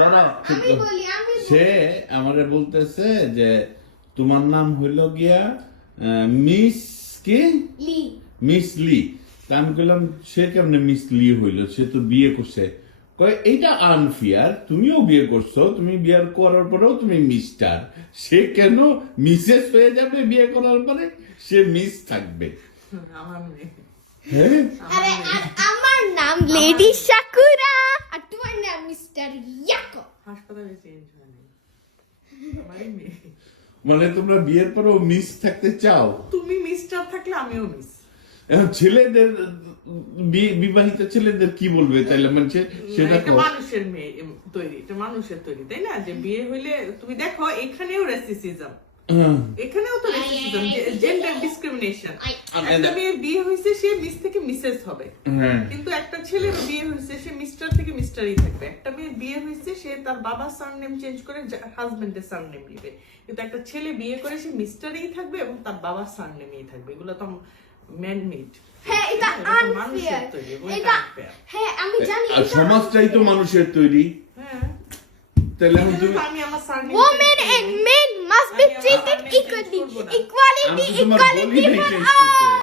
দাঁড়াও সে আমারে বলতেছে যে তোমার নাম হইল গিয়া মিস কি মিস লি। তা আমি বললাম সে কেমনে মিস লি হইল, সে তো বিয়ে করছে। কয় এইটা আনফেয়ার, তুমিও বিয়ে করছো, তুমি বিয়ে করার পরেও তুমি মিস্টার, সে কেন মিসেস হয়ে যাবে বিয়ে করার পরে, সে মিস থাকবে। হ্যাঁ আমার নাম লেডি সাকুরা আর তোমার নাম মিস্টার ইয়াকো। হাসপাতালে চেঞ্জ হয়নি, মানে তোমরা বিয়ের পরেও মিস থাকতে চাও? তুমি মিস্টার থাকলে আমিও মিস। এখন ছেলেদের বিবাহিত ছেলেদের কি বলবে তাইলে মানে সেটা মানুষের মেয়ে তৈরি, এটা মানুষের তৈরি, তাই না? যে বিয়ে হইলে তুমি দেখো এখানেও রেসিসিজম, এখানেও তো রেসিসিজম, জেন্ডার ডিসক্রিমিনেশন। একটা মেয়ের বিয়ে হয়েছে সে মিস থেকে মিসেস হবে, কিন্তু একটা ছেলের বিয়ে হয়েছে সে মিস্টার থেকে মিস্টারই থাকবে। একটা মেয়ের বিয়ে হয়েছে সে তার বাবার সারনেম চেঞ্জ করে হাজবেন্ডের সারনেম নিবে, কিন্তু একটা ছেলে বিয়ে করে সে মিস্টারই থাকবে এবং তার বাবার সারনেমই থাকবে। এগুলো তো ম্যান মেড। হ্যাঁ এটা আনফেয়ার, এটা হ্যাঁ আমি জানি, সমাজটাই তো মানুষের তৈরি। হ্যাঁ তাহলে আমি আমার surname women and men must be treated equally, equality for all.